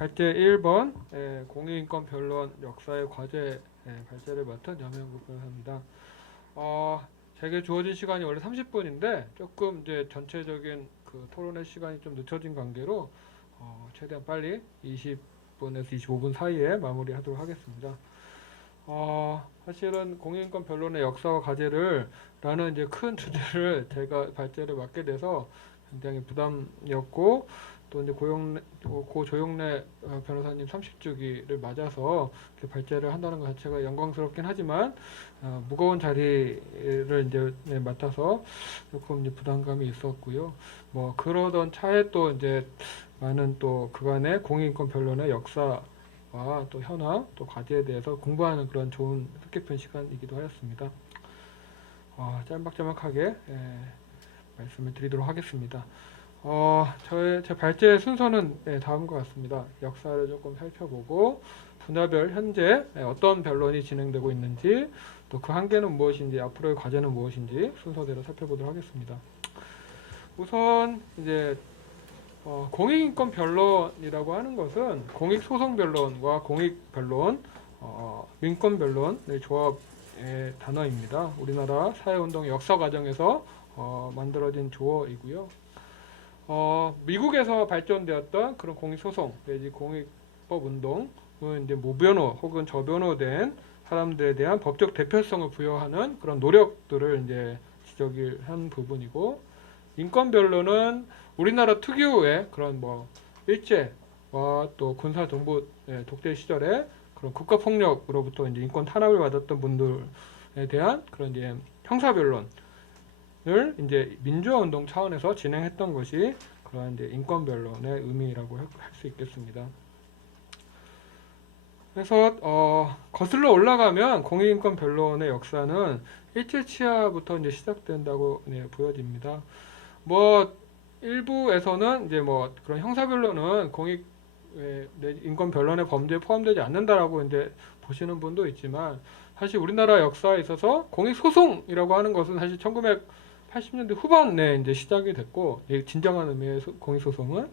발제 1번 공익인권 변론 역사의 과제 발제를 맡은 염영국 변호사입니다. 제게 주어진 시간이 원래 30분인데 조금 이제 전체적인 그 토론의 시간이 좀 늦춰진 관계로 최대한 빨리 20분에서 25분 사이에 마무리하도록 하겠습니다. 사실은 공익인권 변론의 역사와 과제를 라는 이제 큰 주제를 제가 발제를 맡게 돼서 굉장히 부담이었고, 또 이제 고 조용래 변호사님 30주기를 맞아서 이렇게 발제를 한다는 것 자체가 영광스럽긴 하지만 무거운 자리를 이제 맡아서 조금 이제 부담감이 있었고요. 뭐 그러던 차에 또 이제 많은 또 그간의 공익인권 변론의 역사와 또 현황, 또 과제에 대해서 공부하는 그런 좋은 뜻깊은 시간이기도 하였습니다. 짤막짤막하게 말씀을 드리도록 하겠습니다. 제 발제 순서는 다음과 같습니다. 역사를 조금 살펴보고 분야별 현재 어떤 변론이 진행되고 있는지, 또 그 한계는 무엇인지, 앞으로의 과제는 무엇인지 순서대로 살펴보도록 하겠습니다. 우선 이제 공익인권 변론이라고 하는 것은 공익소송 변론과 공익 변론, 민권 변론의 조합의 단어입니다. 우리나라 사회운동 역사 과정에서 만들어진 조어이고요. 미국에서 발전되었던 그런 공익소송, 공익법 운동은 이제 무변호 혹은 저변호된 사람들에 대한 법적 대표성을 부여하는 그런 노력들을 이제 지적을 한 부분이고, 인권 변론은 우리나라 특유의 그런 뭐 일제와 또 군사 정부 독재 시절에 그런 국가 폭력으로부터 이제 인권 탄압을 받았던 분들에 대한 그런 이제 형사 변론을 이제 민주화 운동 차원에서 진행했던 것이 그런 이제 인권 변론의 의미라고 할 수 있겠습니다. 그래서 거슬러 올라가면 공익인권 변론의 역사는 일제 치하부터 이제 시작된다고 보여집니다. 뭐 일부에서는 이제 뭐 그런 형사 변론은 공익 인권 변론의 범죄에 포함되지 않는다라고 이제 보시는 분도 있지만, 사실 우리나라 역사에 있어서 공익 소송이라고 하는 것은 사실 1980년대 후반에 이제 시작이 됐고, 진정한 의미의 공익 소송은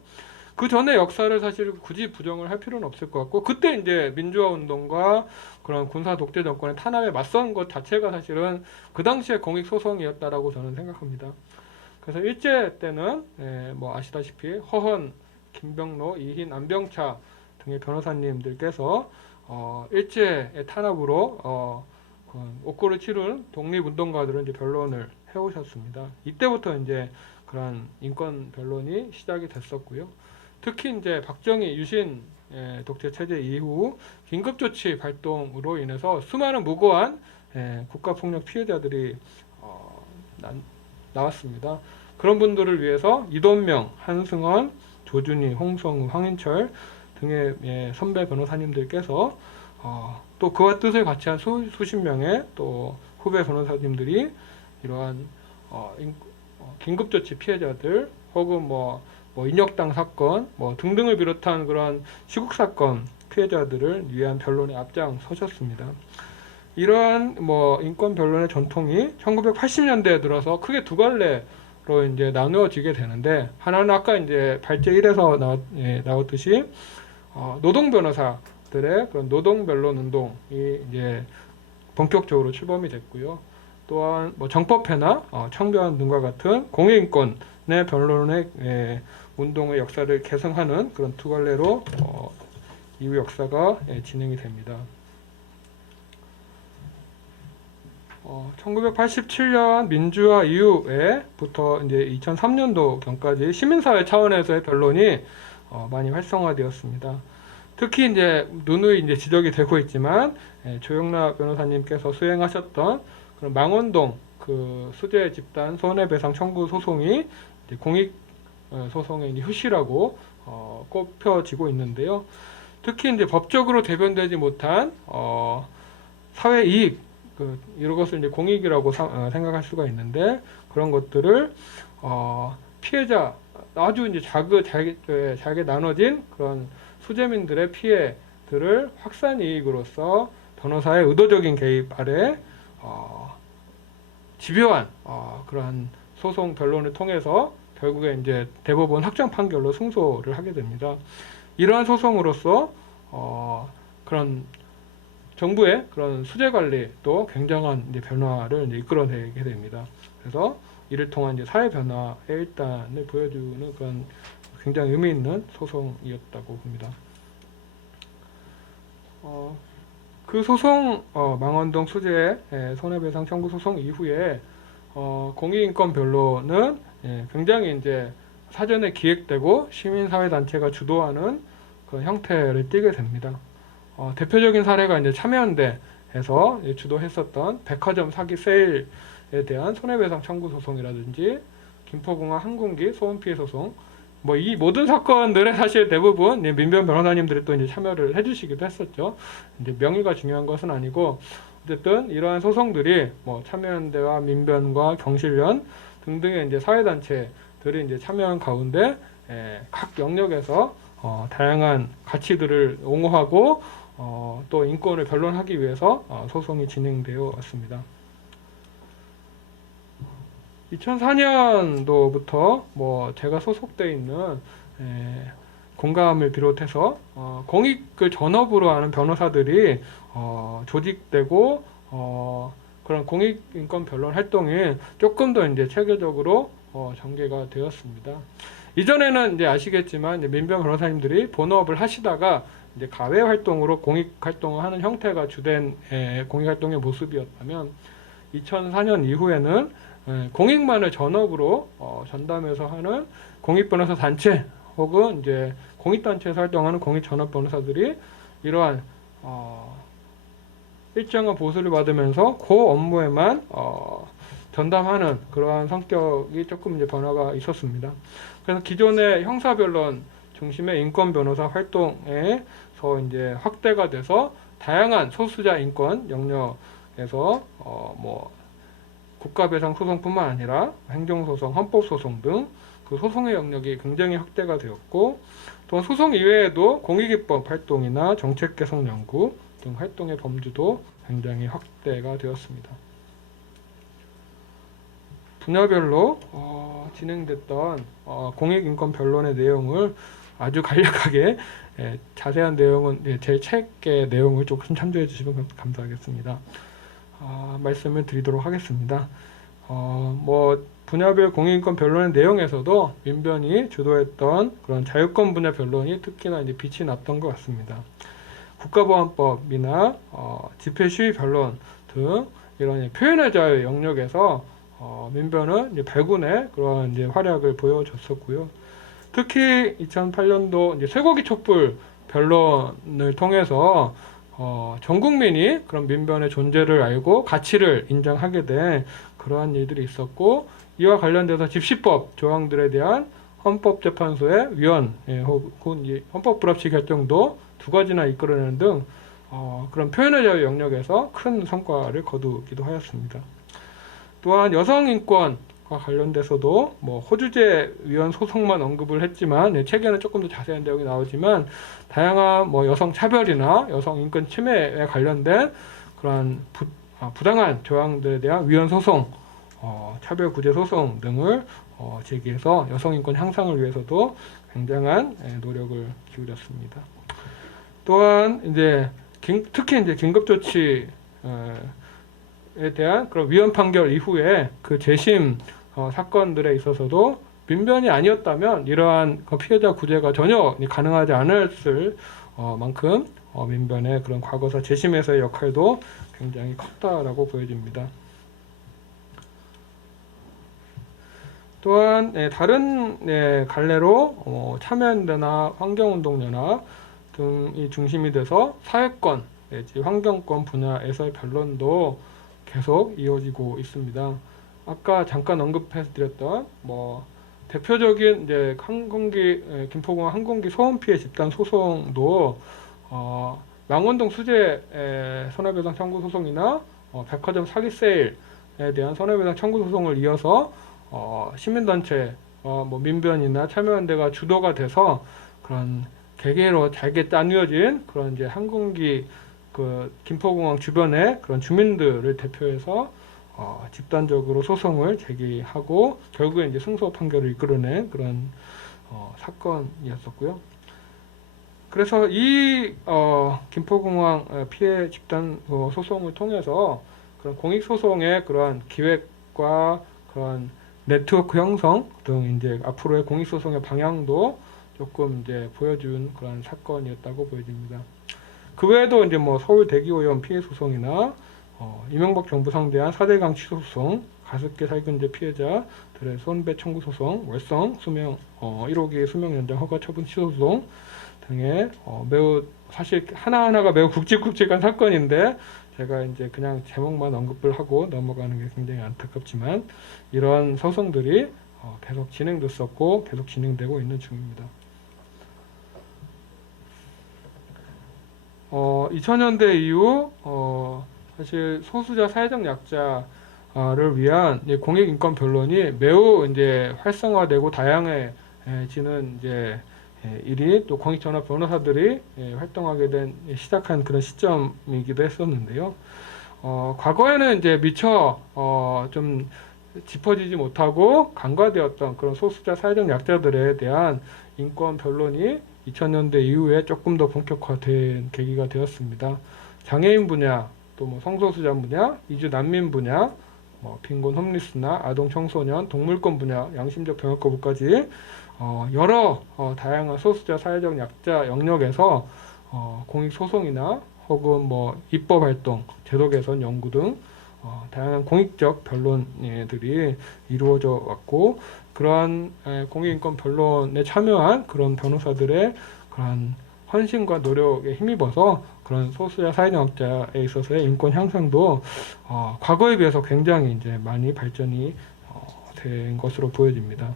그 전의 역사를 사실 굳이 부정을 할 필요는 없을 것 같고, 그때 이제 민주화 운동과 그런 군사 독재 정권의 탄압에 맞선 것 자체가 사실은 그 당시에 공익 소송이었다라고 저는 생각합니다. 그래서 일제 때는 뭐 아시다시피 허헌, 김병로, 이흰, 안병차 등의 변호사님들께서 일제의 탄압으로 옥고를 치른 독립운동가들은 이제 변론을 해오셨습니다. 이때부터 이제 그런 인권 변론이 시작이 됐었고요. 특히 이제 박정희, 유신 독재 체제 이후 긴급조치 발동으로 인해서 수많은 무고한 국가폭력 피해자들이 나왔습니다. 그런 분들을 위해서 이돈명, 한승원, 조준희, 홍성우, 황인철 등의 선배 변호사님들께서 또 그와 뜻을 같이 한 수십 명의 또 후배 변호사님들이 이러한 긴급조치 피해자들 혹은 뭐 인혁당 사건 등등을 비롯한 그런 시국사건 피해자들을 위한 변론에 앞장서셨습니다. 이러한 인권 변론의 전통이 1980년대에 들어서 크게 두 갈래로 이제 나누어지게 되는데, 하나는 아까 이제 발제 1에서 나왔듯이 노동 변호사들의 그런 노동 변론 운동이 이제 본격적으로 출범이 됐고요. 또한 정법회나 청변 등과 같은 공익인권의 변론의 운동의 역사를 계승하는 그런 두 갈래로 이후 역사가 진행이 됩니다. 1987년 민주화 이후에부터 이제 2003년도경까지 시민사회 차원에서의 변론이 많이 활성화되었습니다. 특히 이제 누누이 이제 지적이 되고 있지만 조영라 변호사님께서 수행하셨던 그런 망원동 그 수재 집단 손해배상 청구 소송이 이제 공익 소송의 이제 효시라고 꼽혀지고 있는데요. 특히 이제 법적으로 대변되지 못한 사회 이익, 이런 것을 이제 공익이라고 생각할 수가 있는데, 그런 것들을 피해자 아주 이제 작게 나눠진 그런 수재민들의 피해들을 확산 이익으로서 변호사의 의도적인 개입 아래 집요한 그러한 소송 변론을 통해서 결국에 이제 대법원 확정 판결로 승소를 하게 됩니다. 이러한 소송으로서 그런 정부의 그런 수재 관리 또 굉장한 이제 변화를 이제 이끌어내게 됩니다. 그래서 이를 통한 이제 사회 변화의 일단을 보여주는 그런 굉장히 의미 있는 소송이었다고 봅니다. 그 소송 망원동 수재 손해배상 청구 소송 이후에 공익인권 변론은 굉장히 이제 사전에 기획되고 시민사회단체가 주도하는 그런 형태를 띠게 됩니다. 대표적인 사례가 이제 참여연대에서 주도했었던 백화점 사기 세일에 대한 손해배상 청구 소송이라든지 김포공항 항공기 소음 피해 소송, 뭐 이 모든 사건들에 사실 대부분 민변 변호사님들이 또 이제 참여를 해주시기도 했었죠. 이제 명의가 중요한 것은 아니고 어쨌든 이러한 소송들이 뭐 참여연대와 민변과 경실련 등등의 이제 사회단체들이 이제 참여한 가운데 각 영역에서 다양한 가치들을 옹호하고 또 인권을 변론하기 위해서 소송이 진행되어 왔습니다. 2004년도부터 뭐 제가 소속돼 있는 공감을 비롯해서 공익을 전업으로 하는 변호사들이 조직되고 그런 공익인권 변론 활동이 조금 더 이제 체계적으로 전개가 되었습니다. 이전에는 이제 아시겠지만 이제 민변 변호사님들이 본업을 하시다가 이제 가외 활동으로 공익 활동을 하는 형태가 주된 공익 활동의 모습이었다면 2004년 이후에는 공익만을 전업으로 전담해서 하는 공익 변호사 단체 혹은 이제 공익 단체에서 활동하는 공익 전업 변호사들이 이러한 일정한 보수를 받으면서 그 업무에만 전담하는 그러한 성격이 조금 이제 변화가 있었습니다. 그래서 기존의 형사 변론 중심의 인권 변호사 활동에서 이제 확대가 돼서 다양한 소수자 인권 영역에서 뭐 국가배상 소송뿐만 아니라 행정소송, 헌법소송 등 그 소송의 영역이 굉장히 확대가 되었고, 또 소송 이외에도 공익입법 활동이나 정책 개선 연구 등 활동의 범주도 굉장히 확대가 되었습니다. 분야별로 진행됐던 공익인권 변론의 내용을 아주 간략하게 자세한 내용은 제 책의 내용을 조금 참조해 주시면 감사하겠습니다. 말씀을 드리도록 하겠습니다. 뭐 분야별 공익인권 변론의 내용에서도 민변이 주도했던 그런 자유권 분야 변론이 특히나 이제 빛이 났던 것 같습니다. 국가보안법이나 집회 시위 변론 등 이런 표현의 자유 영역에서 민변은 이제 발군의 그런 이제 활약을 보여줬었고요. 특히 2008년도 이제 쇠고기 촛불 변론을 통해서 전 국민이 그런 민변의 존재를 알고 가치를 인정하게 된 그러한 일들이 있었고, 이와 관련돼서 집시법 조항들에 대한 헌법재판소의 위원 혹은 헌법 불합치 결정도 두 가지나 이끌어내는 등 그런 표현의 자유 영역에서 큰 성과를 거두기도 하였습니다. 또한 여성 인권과 관련돼서도 뭐 호주제 위원 소송만 언급을 했지만 책에는 조금 더 자세한 내용이 나오지만 다양한 뭐 여성 차별이나 여성 인권 침해에 관련된 그러한 부당한 조항들에 대한 위헌 소송, 차별 구제 소송 등을 제기해서 여성 인권 향상을 위해서도 굉장한 노력을 기울였습니다. 또한 이제 특히 이제 긴급조치에 대한 그런 위헌 판결 이후에 그 재심 사건들에 있어서도 민변이 아니었다면 이러한 피해자 구제가 전혀 가능하지 않았을 만큼 민변의 그런 과거사 재심에서의 역할도 굉장히 컸다라고 보여집니다. 또한 다른 갈래로 참여연대나 환경운동연합 등이 중심이 돼서 사회권 내지 환경권 분야에서의 변론도 계속 이어지고 있습니다. 아까 잠깐 언급해드렸던 뭐 대표적인 이제 김포공항 항공기 소음 피해 집단 소송도 망원동 수재 손해배상 청구 소송이나 백화점 사기 세일에 대한 손해배상 청구 소송을 이어서 시민단체, 뭐 민변이나 참여연대가 주도가 돼서 그런 개개로 잘게 짜뉘어진 그런 이제 항공기 그 김포공항 주변의 그런 주민들을 대표해서 집단적으로 소송을 제기하고 결국에 이제 승소 판결을 이끌어낸 그런 사건이었었고요. 그래서 이 김포공항 피해 집단 소송을 통해서 그런 공익소송의 그러한 기획과 그런 네트워크 형성 등 이제 앞으로의 공익소송의 방향도 조금 이제 보여준 그런 사건이었다고 보여집니다. 그 외에도 이제 뭐 서울대기오염 피해 소송이나 이명박 정부 상대한 4대강 취소 소송, 가습기 살균제 피해자들의 손배 청구 소송, 월성 수명 1호기 수명 연장 허가 처분 취소 소송 등의 매우 사실 하나하나가 매우 굵직굵직한 사건인데 제가 이제 그냥 제목만 언급을 하고 넘어가는 게 굉장히 안타깝지만 이런 소송들이 계속 진행됐었고 계속 진행되고 있는 중입니다. 2000년대 이후 사실 소수자 사회적 약자를 위한 공익인권 변론이 매우 이제 활성화되고 다양해지는 이제 일이 또 공익전화 변호사들이 활동하게 된 시작한 그런 시점이기도 했었는데요. 과거에는 이제 미처 좀 짚어지지 못하고 간과되었던 그런 소수자 사회적 약자들에 대한 인권 변론이 2000년대 이후에 조금 더 본격화된 계기가 되었습니다. 장애인 분야, 또 뭐 성소수자 분야, 이주 난민 분야, 빈곤 홈리스나 아동 청소년, 동물권 분야, 양심적 병역 거부까지 여러 다양한 소수자 사회적 약자 영역에서 공익 소송이나 혹은 뭐 입법 활동, 제도 개선 연구 등 다양한 공익적 변론들이 이루어져 왔고 그러한 공익인권 변론에 참여한 그런 변호사들의 그런 헌신과 노력에 힘입어서 그런 소수자 사회적 약자에 있어서의 인권 향상도 과거에 비해서 굉장히 이제 많이 발전이 된 것으로 보여집니다.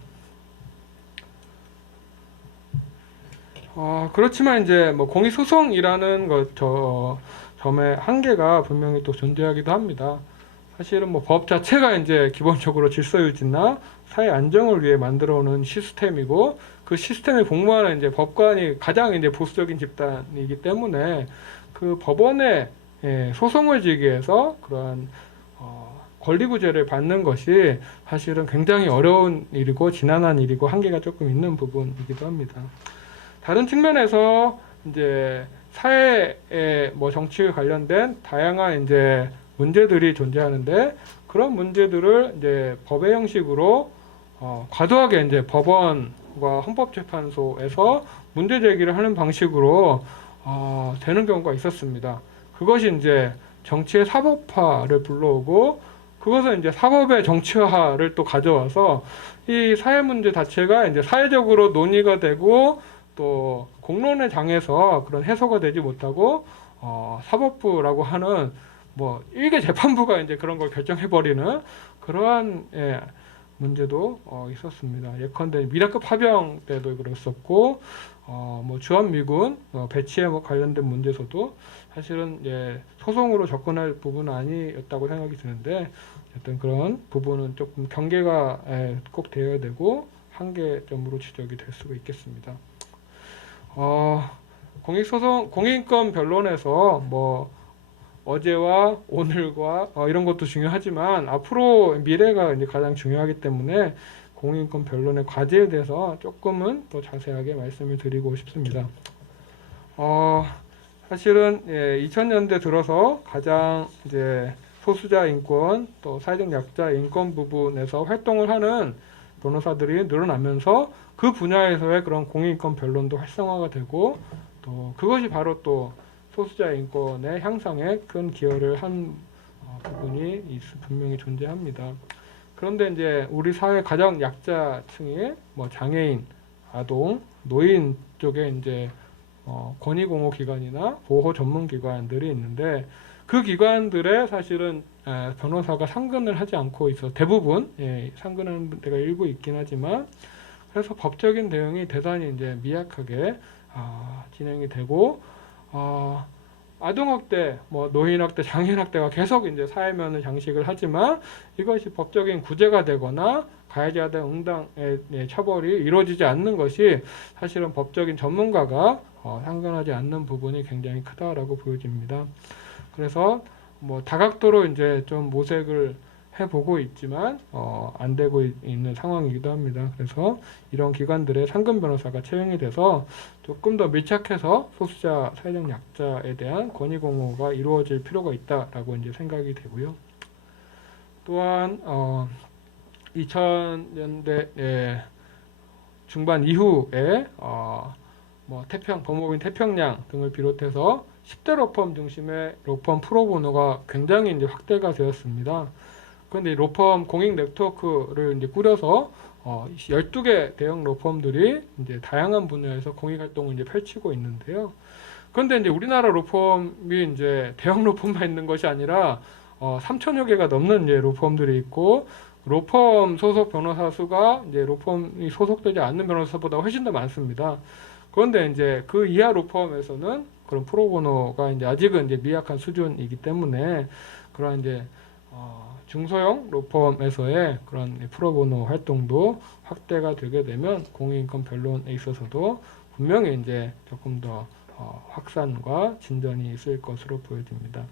그렇지만 이제 뭐 공익소송이라는 점의 한계가 분명히 또 존재하기도 합니다. 사실은 뭐 법 자체가 이제 기본적으로 질서 유지나 사회 안정을 위해 만들어 오는 시스템이고 그 시스템에 복무하는 이제 법관이 가장 이제 보수적인 집단이기 때문에 그 법원에 소송을 제기 해서 그러한 권리구제를 받는 것이 사실은 굉장히 어려운 일이고 지난한 일이고 한계가 조금 있는 부분이기도 합니다. 다른 측면에서 이제 사회의 뭐 정치 관련된 다양한 이제 문제들이 존재하는데 그런 문제들을 이제 법의 형식으로 과도하게 이제 법원과 헌법재판소에서 문제 제기를 하는 방식으로 되는 경우가 있었습니다. 그것이 이제 정치의 사법화를 불러오고 그것은 이제 사법의 정치화를 또 가져와서 이 사회 문제 자체가 이제 사회적으로 논의가 되고 또 공론의 장에서 그런 해소가 되지 못하고 사법부라고 하는 뭐 일개 재판부가 이제 그런 걸 결정해버리는 그러한 문제도 있었습니다. 예컨대 미라급 파병 때도 그랬었고 뭐 주한미군 배치에 뭐 관련된 문제에서도 사실은 소송으로 접근할 부분은 아니었다고 생각이 드는데 어떤 그런 부분은 조금 경계가 꼭 되어야 되고 한계점으로 지적이 될 수가 있겠습니다. 공익인권 변론에서 뭐 어제와 오늘과 이런 것도 중요하지만 앞으로 미래가 이제 가장 중요하기 때문에 공익인권 변론의 과제에 대해서 조금은 더 자세하게 말씀을 드리고 싶습니다. 사실은 2000년대 들어서 가장 이제 소수자 인권 또 사회적 약자 인권 부분에서 활동을 하는 변호사들이 늘어나면서 그 분야에서의 그런 공익인권 변론도 활성화가 되고 또 그것이 바로 또 소수자 인권의 향상에 큰 기여를 한 부분이 분명히 존재합니다. 그런데 이제 우리 사회 가장 약자층이 뭐 장애인, 아동, 노인 쪽에 이제 권익공호 기관이나 보호 전문 기관들이 있는데 그 기관들의 사실은 변호사가 상근을 하지 않고 있어 대부분 상근하는 데가 일부 있긴 하지만 그래서 법적인 대응이 대단히 이제 미약하게 진행이 되고 아동학대, 뭐 노인학대, 장애인학대가 계속 이제 사회면을 장식을 하지만 이것이 법적인 구제가 되거나 가해자에 대한 응당의 처벌이 이루어지지 않는 것이 사실은 법적인 전문가가 상관하지 않는 부분이 굉장히 크다라고 보여집니다. 그래서 뭐 다각도로 이제 좀 모색을 해보고 있지만 안 되고 있는 상황이기도 합니다. 그래서 이런 기관들의 상근 변호사가 채용이 돼서 조금 더 밀착해서 소수자 사회적 약자에 대한 권익 공호가 이루어질 필요가 있다라고 이제 생각이 되고요. 또한 2000년대 중반 이후에 뭐 법무부인 태평양 등을 비롯해서 10대 로펌 중심의 로펌 프로보노가 굉장히 이제 확대가 되었습니다. 그런데 로펌 공익 네트워크를 이제 꾸려서 12개 대형 로펌들이 이제 다양한 분야에서 공익 활동을 이제 펼치고 있는데요. 그런데 이제 우리나라 로펌이 이제 대형 로펌만 있는 것이 아니라 3천여 개가 넘는 이제 로펌들이 있고, 로펌 소속 변호사 수가 이제 로펌이 소속되지 않는 변호사보다 훨씬 더 많습니다. 그런데 이제 그 이하 로펌에서는 그런 프로보노가 이제 아직은 이제 미약한 수준이기 때문에 그런 이제 중소형 로펌에서의 그런 프로보노 활동도 확대가 되게 되면 공익인권 변론에 있어서도 분명히 이제 조금 더 확산과 진전이 있을 것으로 보여집니다.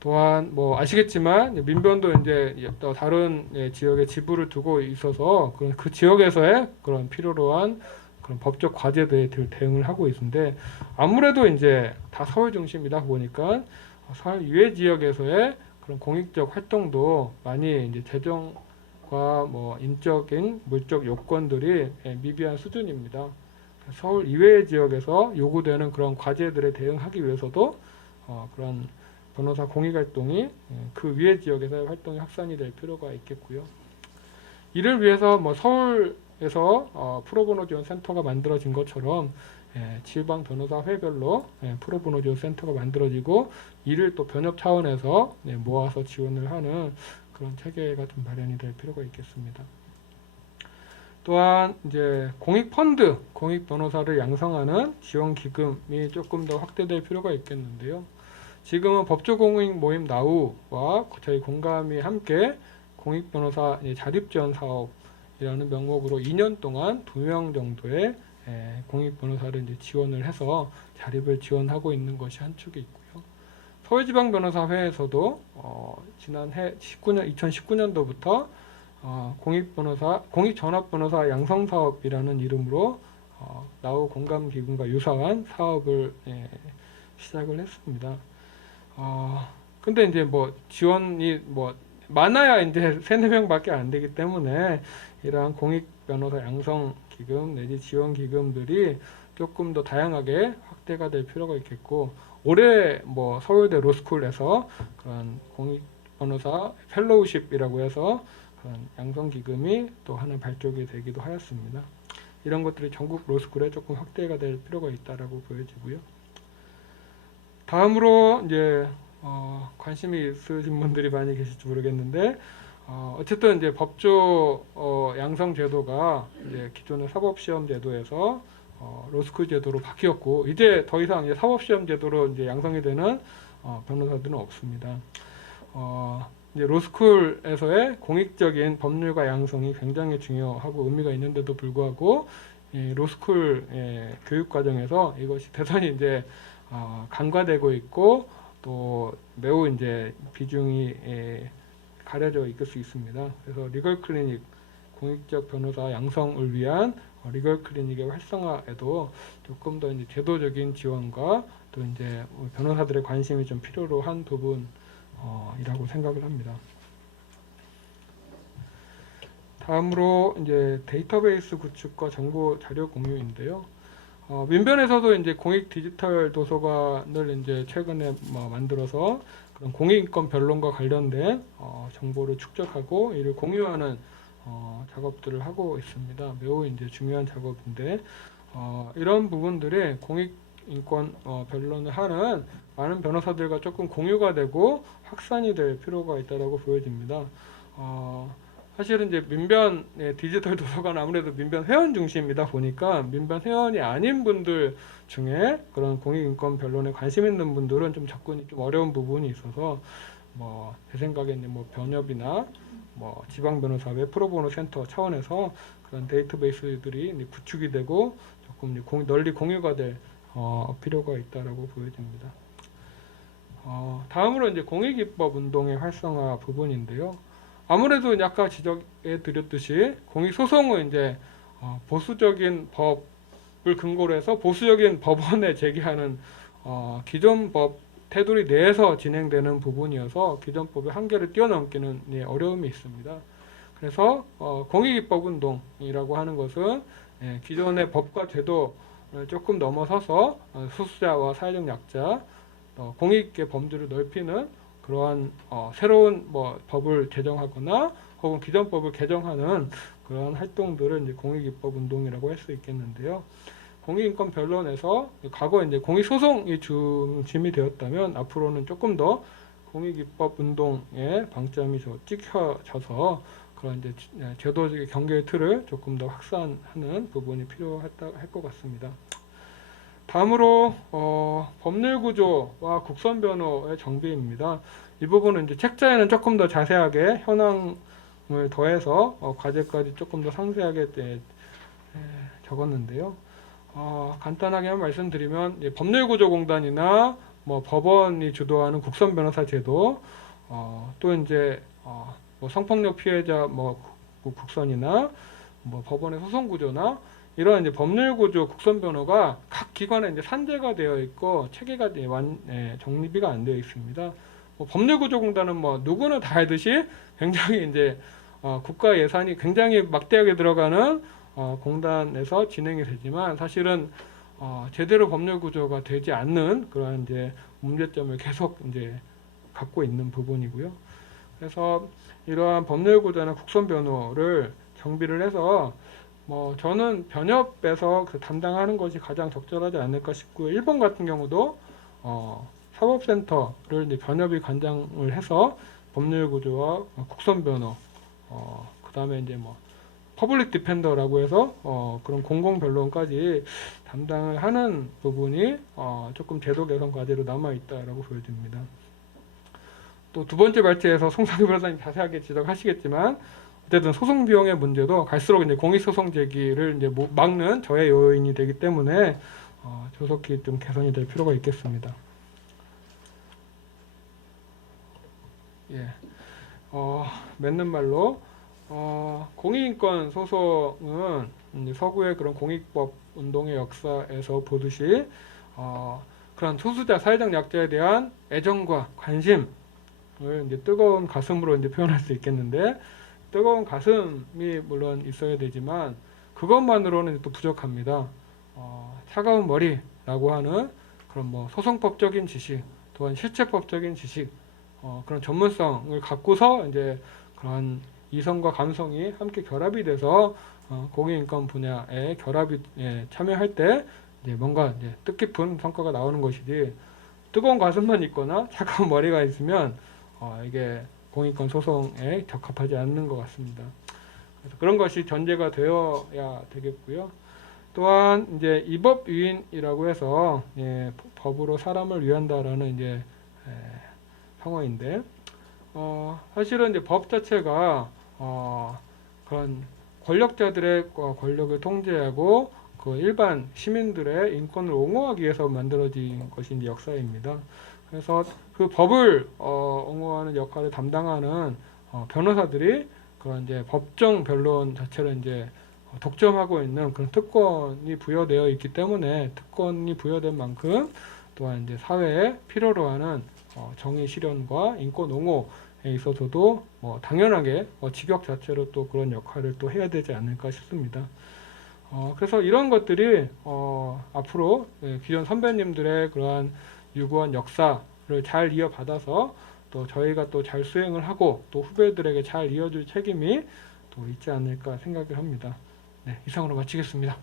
또한 뭐 아시겠지만 민변도 이제 또 다른 지역에 지부를 두고 있어서 그 지역에서의 그런 필요로 한 그런 법적 과제들에 대응을 하고 있는데, 아무래도 이제 다 서울 중심이다 보니까 서울 이외 지역에서의 그런 공익적 활동도 많이 이제 재정과 뭐 인적인 물적 요건들이 미비한 수준입니다. 서울 이외의 지역에서 요구되는 그런 과제들에 대응하기 위해서도 그런 변호사 공익 활동이 그 위의 지역에서의 활동이 확산이 될 필요가 있겠고요. 이를 위해서 뭐 서울에서 프로보노 지원 센터가 만들어진 것처럼 지방 변호사 회별로 프로보노 지원 센터가 만들어지고, 이를 또 변협 차원에서 모아서 지원을 하는 그런 체계가 좀 마련이 될 필요가 있겠습니다. 또한 이제 공익 펀드, 공익 변호사를 양성하는 지원 기금이 조금 더 확대될 필요가 있겠는데요. 지금은 법조공익 모임 나우와 저희 공감이 함께 공익 변호사 자립 지원 사업이라는 명목으로 2년 동안 2명 정도의 공익 변호사를 이제 지원을 해서 자립을 지원하고 있는 것이 한 축이 있고요. 서울지방변호사회에서도 지난해 2019년도부터 공익전합변호사 양성사업이라는 이름으로 나우 공감기금과 유사한 사업을 시작을 했습니다. 근데 이제 뭐 지원이 뭐 많아야 이제 3-4명밖에 안 되기 때문에 이러한 공익 변호사 양성 기금 내지 지원 기금들이 조금 더 다양하게 확대가 될 필요가 있겠고, 올해 뭐 서울대 로스쿨에서 그런 공익 변호사 펠로우십이라고 해서 그런 양성 기금이 또 하나 발족이 되기도 하였습니다. 이런 것들이 전국 로스쿨에 조금 확대가 될 필요가 있다라고 보여지고요. 다음으로 이제 관심이 있으신 분들이 많이 계실지 모르겠는데, 어쨌든 이제 법조 양성 제도가 이제 기존의 사법시험 제도에서 로스쿨 제도로 바뀌었고, 이제 더 이상 이제 사법시험 제도로 이제 양성이 되는 변호사들은 없습니다. 이제 로스쿨에서의 공익적인 법률가 양성이 굉장히 중요하고 의미가 있는데도 불구하고 로스쿨 교육 과정에서 이것이 대단히 이제 간과되고 있고, 또 매우 이제 비중이 가려져 있을 수 있습니다. 그래서 리걸 클리닉, 공익적 변호사 양성을 위한 리걸 클리닉의 활성화에도 조금 더 이제 제도적인 지원과 또 이제 변호사들의 관심이 좀 필요로 한 부분이라고 생각을 합니다. 다음으로 이제 데이터베이스 구축과 정보 자료 공유인데요. 민변에서도 이제 공익 디지털 도서관을 이제 최근에 만들어서 그런 공익인권 변론과 관련된 정보를 축적하고 이를 공유하는 작업들을 하고 있습니다. 매우 이제 중요한 작업인데, 이런 부분들이 공익인권 변론을 하는 많은 변호사들과 조금 공유가 되고 확산이 될 필요가 있다고 보여집니다. 사실은 이제 민변 디지털 도서관 아무래도 민변 회원 중심이다 보니까 민변 회원이 아닌 분들 중에 그런 공익인권 변론에 관심 있는 분들은 좀 접근이 좀 어려운 부분이 있어서 제 생각에는 뭐 변협이나 지방 변호사회 프로보노 센터 차원에서 그런 데이터베이스들이 구축이 되고 조금 널리 공유가 될 필요가 있다라고 보여집니다. 다음으로 이제 공익입법 운동의 활성화 부분인데요. 아무래도 아까 지적해 드렸듯이 공익소송은 이제 보수적인 법을 근거로 해서 보수적인 법원에 제기하는 기존 법 테두리 내에서 진행되는 부분이어서 기존 법의 한계를 뛰어넘기는 어려움이 있습니다. 그래서 공익입법운동이라고 하는 것은 기존의 법과 제도를 조금 넘어서서 수수자와 사회적 약자, 공익의 범주를 넓히는 그러한 새로운 법을 제정하거나 혹은 기존 법을 개정하는 그러한 활동들을 이제 공익입법운동이라고 할 수 있겠는데요. 공익인권 변론에서 과거 이제 공익소송이 중심이 되었다면 앞으로는 조금 더 공익입법 운동에 방점이 찍혀져서 그런 이제 제도적인 경계의 틀을 조금 더 확산하는 부분이 필요할 것 같습니다. 다음으로 법률구조와 국선변호의 정비입니다. 이 부분은 이제 책자에는 조금 더 자세하게 현황을 더해서 과제까지 조금 더 상세하게 적었는데요. 간단하게 말씀드리면 법률구조공단이나 법원이 주도하는 국선변호사 제도, 또 이제 성폭력 피해자 국선이나 법원의 소송구조나 이런 이제 법률구조 국선변호가 각 기관에 이제 산재가 되어 있고 체계가 정비가 안 되어 있습니다. 법률구조공단은 누구나 다 알듯이 굉장히 이제 국가 예산이 굉장히 막대하게 들어가는 공단에서 진행이 되지만 사실은 제대로 법률 구조가 되지 않는 그런 이제 문제점을 계속 이제 갖고 있는 부분이고요. 그래서 이러한 법률 구조나 국선 변호를 정비를 해서 저는 변협에서 담당하는 것이 가장 적절하지 않을까 싶고요. 일본 같은 경우도 사법센터를 이제 변협이 관장을 해서 법률 구조와 국선 변호, 그다음에 이제 퍼블릭 디펜더라고 해서 그런 공공 변론까지 담당을 하는 부분이 조금 제도 개선 과제로 남아 있다라고 보여집니다. 또 두 번째 발제에서 송상규 변호사님 자세하게 지적하시겠지만 어쨌든 소송 비용의 문제도 갈수록 이제 공익소송 제기를 이제 막는 저해 요인이 되기 때문에 조속히 좀 개선이 될 필요가 있겠습니다. 예, 맺는 말로. 공익인권 소송은 이제 서구의 그런 공익법 운동의 역사에서 보듯이 그런 소수자 사회적 약자에 대한 애정과 관심을 이제 뜨거운 가슴으로 이제 표현할 수 있겠는데, 뜨거운 가슴이 물론 있어야 되지만 그것만으로는 또 부족합니다. 차가운 머리라고 하는 그런 소송법적인 지식, 또한 실체법적인 지식, 그런 전문성을 갖고서 이제 그런 이성과 감성이 함께 결합이 돼서 공익인권 분야에 결합이 참여할 때 이제 뭔가 이제 뜻깊은 성과가 나오는 것이지, 뜨거운 가슴만 있거나 차가운 머리가 있으면 이게 공익권 소송에 적합하지 않는 것 같습니다. 그래서 그런 것이 전제가 되어야 되겠고요. 또한 이제 이법 위인이라고 해서 법으로 사람을 위한다라는 이제 상황인데, 사실은 이제 법 자체가 그런 권력자들의 권력을 통제하고 그 일반 시민들의 인권을 옹호하기 위해서 만들어진 것이 이제 역사입니다. 그래서 그 법을 옹호하는 역할을 담당하는 변호사들이 그런 이제 법정 변론 자체를 이제 독점하고 있는 그런 특권이 부여되어 있기 때문에, 특권이 부여된 만큼 또한 이제 사회에 필요로 하는 정의 실현과 인권 옹호에 있어서도 당연하게 직역 자체로 또 그런 역할을 또 해야 되지 않을까 싶습니다. 그래서 이런 것들이 앞으로 기존 선배님들의 그러한 유구한 역사를 잘 이어받아서 또 저희가 또 잘 수행을 하고 또 후배들에게 잘 이어줄 책임이 또 있지 않을까 생각을 합니다. 네, 이상으로 마치겠습니다.